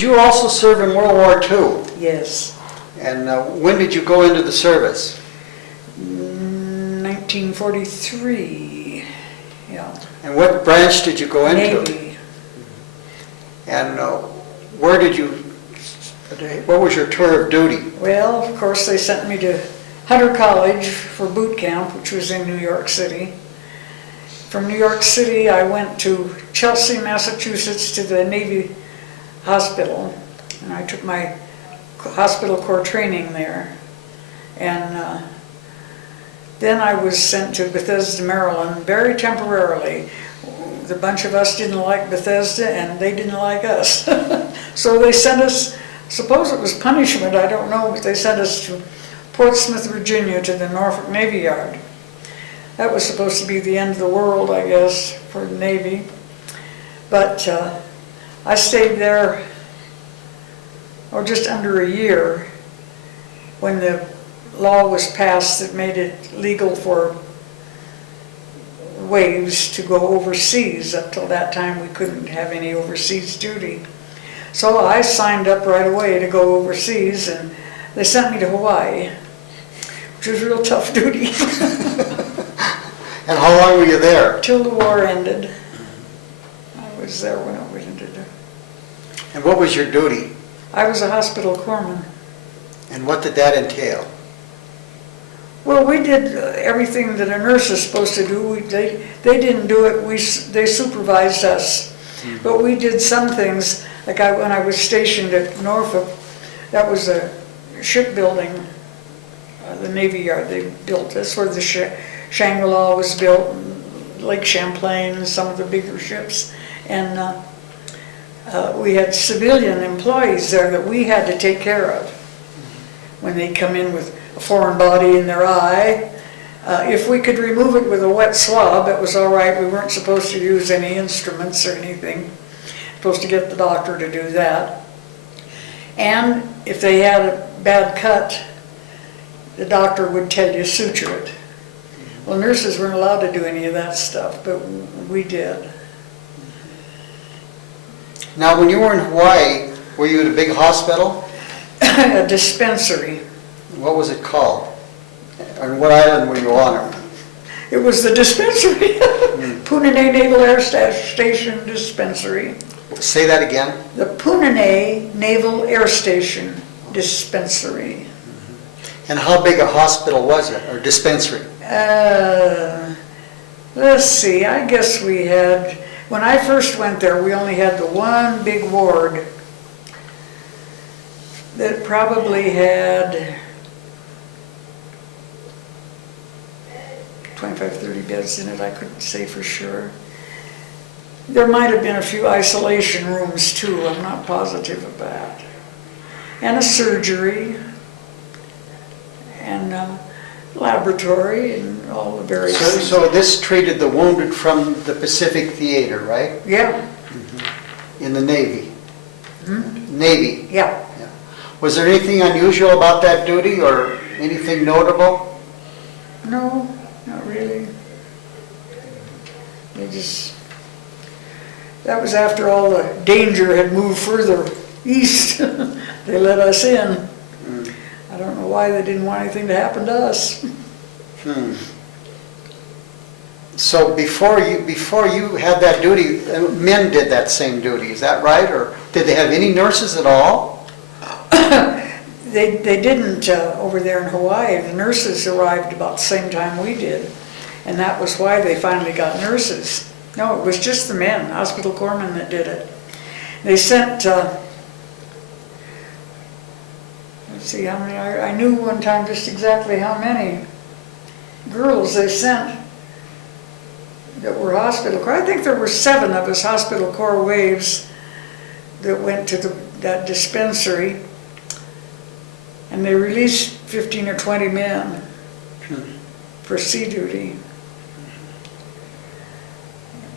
did you also serve in World War II? Yes. And when did you go into the service? 1943, yeah. And what branch did you go into? Navy. And where did you, what was your tour of duty? Well, of course, they sent me to Hunter College for boot camp, which was in New York City. From New York City, I went to Chelsea, Massachusetts, to the Navy Hospital, and I took my hospital corps training there. And then I was sent to Bethesda, Maryland, very temporarily. The bunch of us didn't like Bethesda, and they didn't like us. So they sent us, suppose it was punishment, I don't know, but they sent us to Portsmouth, Virginia, to the Norfolk Navy Yard. That was supposed to be the end of the world, I guess, for the Navy. But I stayed there, just under a year, when the law was passed that made it legal for waves to go overseas. Up till that time, we couldn't have any overseas duty. So I signed up right away to go overseas, and they sent me to Hawaii, which was real tough duty. And how long were you there? Till the war ended. I was there when it ended. And what was your duty? I was a hospital corpsman. And what did that entail? Well, we did everything that a nurse is supposed to do. They didn't do it. They supervised us. Mm-hmm. But we did some things. Like when I was stationed at Norfolk, that was a shipbuilding, the Navy Yard they built. That's where the Shangri-La was built, Lake Champlain, some of the bigger ships. And we had civilian employees there that we had to take care of when they come in with a foreign body in their eye. If we could remove it with a wet swab, it was all right. We weren't supposed to use any instruments or anything. Supposed to get the doctor to do that. And if they had a bad cut, the doctor would tell you suture it. Well, nurses weren't allowed to do any of that stuff, but we did. Now, when you were in Hawaii, were you at a big hospital? A dispensary. What was it called? And what island were you on? It was the dispensary. Punane Naval Air Station Dispensary. Say that again. The Punane Naval Air Station Dispensary. And how big a hospital was it, or dispensary? Let's see, I guess we had, when I first went there, we only had the one big ward that probably had 25, 30 beds in it. I couldn't say for sure. There might have been a few isolation rooms too, I'm not positive of that. And a surgery, and laboratory, and all the various things. So this treated the wounded from the Pacific Theater, right? Yeah. Mm-hmm. In the Navy? Mm-hmm. Navy? Yeah. Yeah. Was there anything unusual about that duty, or anything notable? No, not really. That was after all the danger had moved further east. They let us in. Mm. I don't know why they didn't want anything to happen to us. So before you had that duty, men did that same duty, is that right? Or did they have any nurses at all? They didn't over there in Hawaii. The nurses arrived about the same time we did. And that was why they finally got nurses. No, it was just the men, hospital corpsmen, that did it. They sent, let's see how many, I knew one time just exactly how many girls they sent that were hospital corps. I think there were 7 of us hospital corps waves that went to that dispensary, and they released 15 or 20 men for sea duty.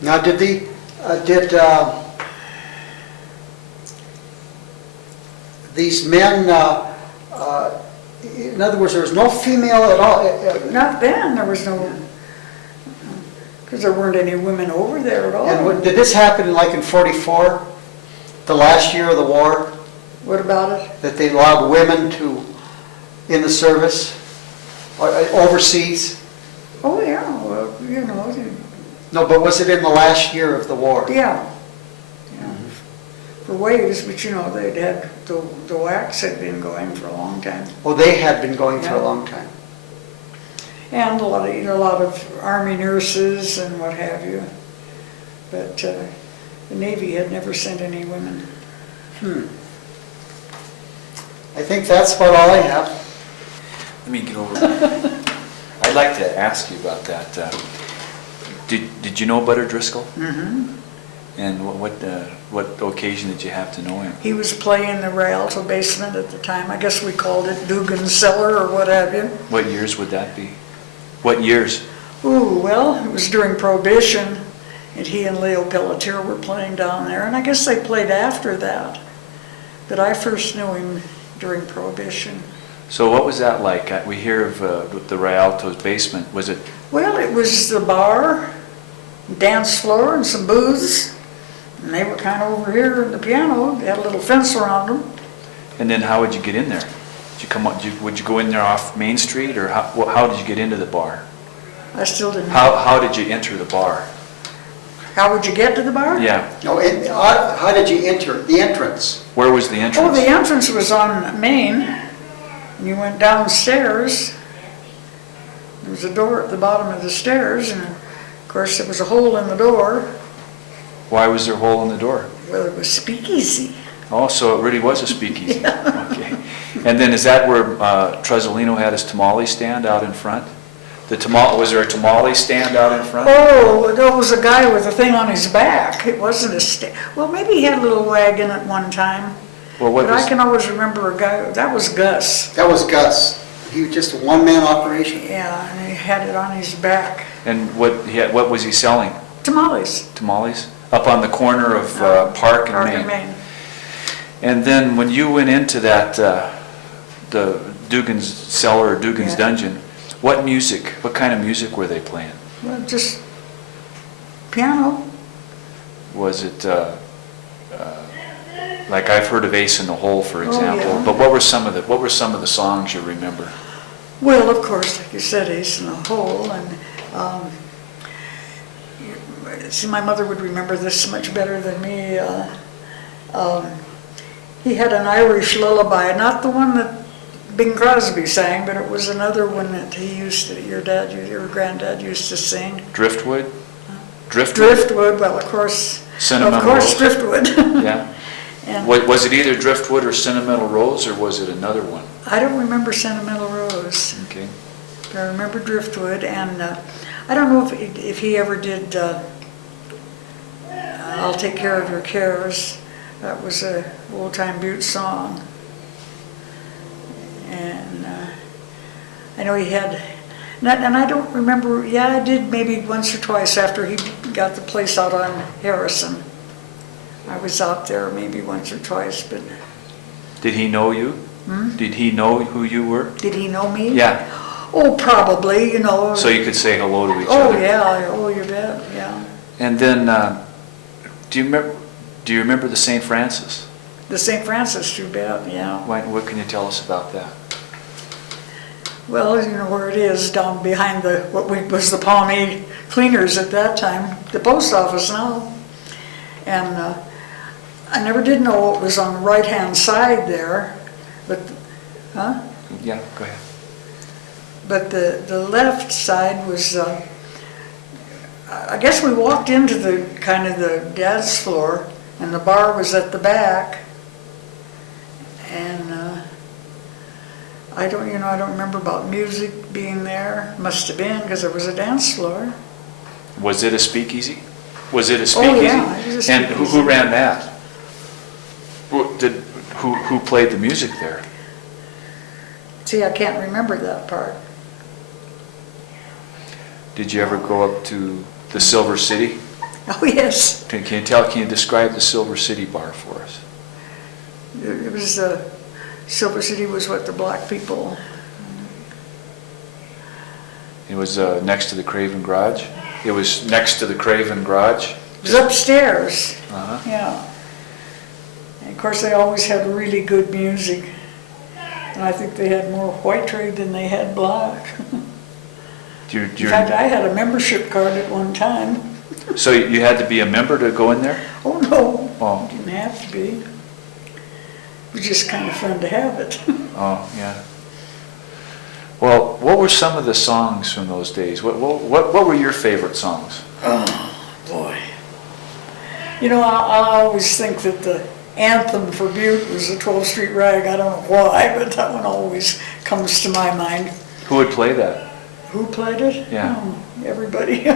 Now, did these men, in other words, there was no female at all? Not then, there was no, because there weren't any women over there at all. And did this happen like in 44? The last year of the war, What about it? that they allowed women in the service, overseas? Oh, yeah, well, you know, No, but was it in the last year of the war? yeah. For waves, but you know, they'd had, the wax had been going for a long time. Oh, they had been going for a Yeah. long time. And a lot of Army nurses and what have you. But the Navy had never sent any women. I think that's about all I have. Let me get over. I'd like to ask you about that. Did you know Butter Driscoll? Mm-hmm. And what occasion did you have to know him? He was playing the Rialto basement at the time. I guess we called it Dugan's Cellar or what have you. What years would that be? What years? Ooh, well, it was during Prohibition, and he and Leo Pelletier were playing down there, and I guess they played after that. But I first knew him during Prohibition. So what was that like? We hear of the Rialto's basement. Was it? Well, it was the bar, dance floor, and some booths. And they were kind of over here in the piano. They had a little fence around them. And then how would you get in there? Did you come up? Would you go in there off Main Street, or how did you get into the bar? I still didn't know. How did you enter the bar? How would you get to the bar? Yeah. No, how did you enter, the entrance? Where was the Oh, entrance? the entrance was on Main. And you went downstairs. There was a door at the bottom of the stairs, and of course there was a hole in the door. Why was there a hole in the door? Well, it was speakeasy. Oh, so it really was a speakeasy. Okay. And then is that where Tresolino had his tamale stand out in front? Was there a tamale stand out in front? Oh, there was a guy with a thing on his back. It wasn't a well, maybe he had a little wagon at one time. Well, what But was? I can always remember a guy, that was Gus. That was Gus. He was just a one-man operation. Yeah, and he had it on his back. And what was he selling? Tamales. Tamales? Up on the corner of Park and Main. And then when you went into that, the Dugan's cellar or Dugan's Yeah. dungeon, what kind of music were they playing? Well, just piano. Was it, like I've heard of Ace in the Hole, for example, yeah. but what were some of the songs you remember? Well, of course, like you said, Ace in the Hole. And see, my mother would remember this much better than me. He had an Irish lullaby, not the one that Bing Crosby sang, but it was another one that your granddad used to sing. Driftwood? Driftwood? Driftwood, well, of course, Sentimental Rose. Rose? Driftwood. Yeah. And Was it either Driftwood or Sentimental Rose, or was it another one? I don't remember Sentimental Rose. Okay. I remember Driftwood, and I don't know if he ever did I'll Take Care of Your Cares. That was a old-time Butte song. And I know he had, and I don't remember, yeah, I did maybe once or twice after he got the place out on Harrison. I was out there maybe once or twice, but... Did he know you? Hmm? Did he know who you were? Did he know me? Yeah. Oh, probably, you know. So you could say hello to each Oh, other? yeah, oh, you bet, yeah. And then, do you remember the St. Francis? The St. Francis, you bet, yeah. What can you tell us about that? Well, you know where it is, down behind was the Palmy Cleaners at that time, the post office now. And I never did know what was on the right-hand side there, but, huh? Yeah, go ahead. But the left side was, I guess we walked into the dance floor, and the bar was at the back. And I don't remember about music being there. Must have been, because there was a dance floor. Was it a speakeasy? Was it a Oh, speakeasy? yeah, it was a And speakeasy. who ran that? Who played the music there? See, I can't remember that part. Did you ever go up to the Silver City? Oh, yes. Can you describe the Silver City bar for us? It was, Silver City was what the black people... It was next to the Craven Garage? It was next to the Craven Garage? It was upstairs, Uh-huh. yeah. And of course, they always had really good music. And I think they had more white trade than they had black. In fact, I had a membership card at one time. So you had to be a member to go in there? Oh, no, Oh, didn't have to be. It was just kind of fun to have it. oh, yeah. Well, what were some of the songs from those days? What were your favorite songs? Oh, boy. You know, I always think that the anthem for Butte was the 12th Street Rag. I don't know why, but that one always comes to my mind. Who would play that? Who played it? Yeah. Oh, everybody.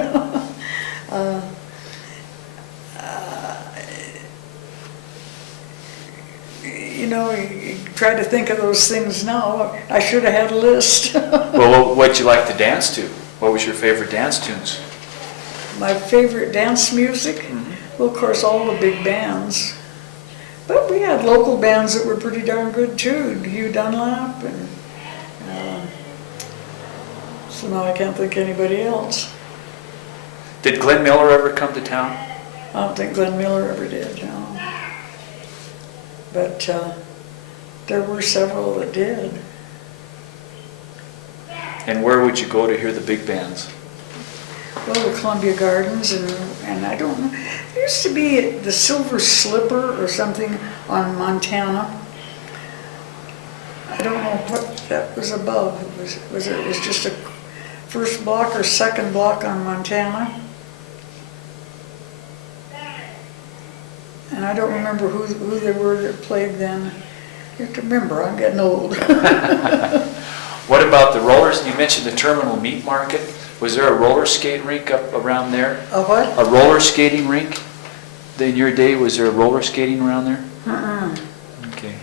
You know, you try to think of those things now. I should have had a list. Well, what'd you like to dance to? What was your favorite dance tunes? My favorite dance music? Well, of course, all the big bands. But we had local bands that were pretty darn good too. Hugh Dunlap and so now I can't think of anybody else. Did Glenn Miller ever come to town? I don't think Glenn Miller ever did, no. But there were several that did. And where would you go to hear the big bands? Well, the Columbia Gardens and I don't know. There used to be the Silver Slipper or something on Montana. I don't know what that was above. It was just a first block or second block on Montana. And I don't remember who they were that played then. You have to remember, I'm getting old. What about the rollers? You mentioned the Terminal Meat Market. Was there a roller skate rink up around there? A what? A roller skating rink? In your day, was there a roller skating around there? Okay.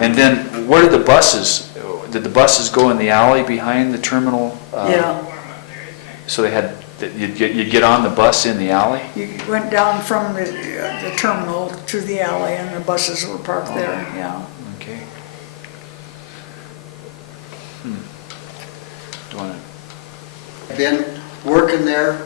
And then, where did the buses? Did the buses go in the alley behind the terminal? Yeah. So they had, you'd get on the bus in the alley? You went down from the terminal to the alley and the buses were parked there, yeah. Okay. Do you want to? Been working there